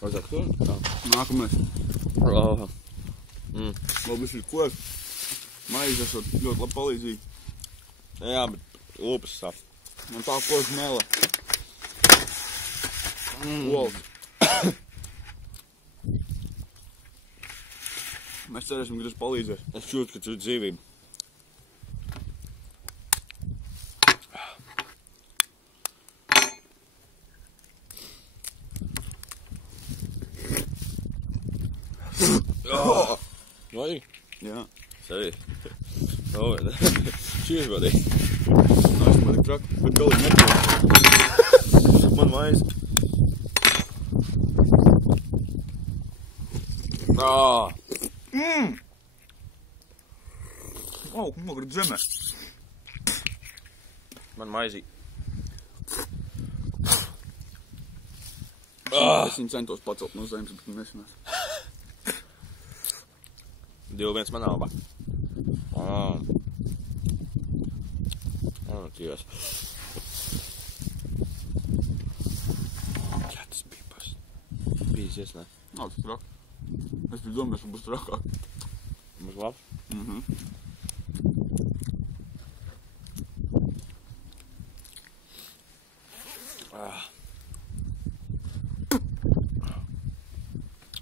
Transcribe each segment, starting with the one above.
Vajadzētu to? Jā. Nākamais. Aha. Vēl bišķi koks. Maize esot ļoti labi palīdzīgi. Jā, bet lūpas sāp. Man tā koks mēlē. Olas. Mēs cerēsim, ka tas palīdzēs. Es jūtu, ka tur ir dzīvība. Vai? Jā. Sorry. Oh, cheers, buddy. Nāc, man ir traki, bet galīgi nepildi. Man maize. Nogrit zemē. Man maizī. Es viņu centos pacelt no zemes, bet nesanās. 2-1 manā labā. Tīvās. Jā, tas bija pas. Bīzies, ne? Nav tas traki. Es biju domājis, ka būs trakāk. Mums labs?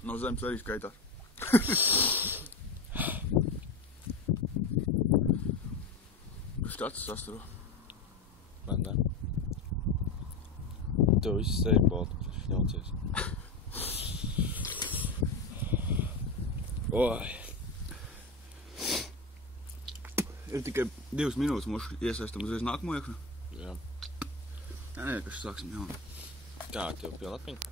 No zemes arī skaitās. Štats sastaro. Man ne. Tev viss seja balta, tas šņaucies. Oi. Ir tikai 2 minūtes, mūs iesaistam uzreiz nākamo iekšā. Jā. Nē, kas sāksim jaunu. Kā, tev pie latviņa?